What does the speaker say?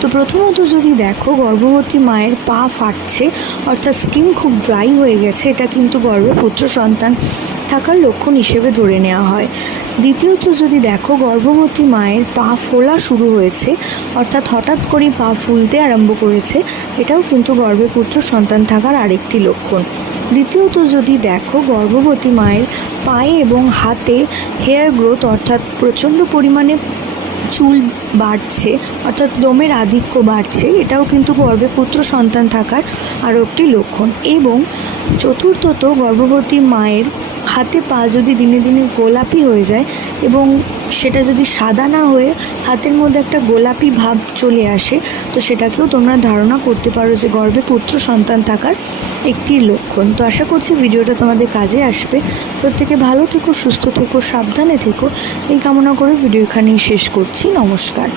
তো প্রথমত যদি দেখো গর্ভবতী মায়ের পা ফাটছে অর্থাৎ স্কিন খুব ড্রাই হয়ে গেছে, এটা কিন্তু গর্ভে পুত্র সন্তান থাকার লক্ষণ হিসেবে ধরে নেওয়া হয়। দ্বিতীয়ত যদি দেখো গর্ভবতী মায়ের পা ফোলা শুরু হয়েছে অর্থাৎ হঠাৎ করেই পা ফুলতে আরম্ভ করেছে, এটাও কিন্তু গর্ভে পুত্র সন্তান থাকার আরেকটি লক্ষণ। দ্বিতীয়ত যদি দেখো গর্ভবতী মায়ের পায়ে এবং হাতে হেয়ার গ্রোথ অর্থাৎ প্রচণ্ড পরিমাণে চুল বাড়ছে অর্থাৎ লোমের আধিক্য বাড়ছে, এটাও কিন্তু গর্ভে পুত্র সন্তান থাকার আরও একটি লক্ষণ। এবং চতুর্থত গর্ভবতী মায়ের হাতে পা যদি দিনে দিনে গোলাপি হয়ে যায় এবং সেটা যদি সাদা না হয়ে হাতের মধ্যে একটা গোলাপি ভাব চলে আসে, তো সেটাকেও তোমরা ধারণা করতে পারো যে গর্ভে পুত্র সন্তান থাকার একটি লক্ষণ। তো আশা করছি ভিডিওটা তোমাদের কাজে আসবে। প্রত্যেকে ভালো থেকো, সুস্থ থেকো, সাবধানে থেকো, এই কামনা করে ভিডিও এখানেই শেষ করছি। নমস্কার।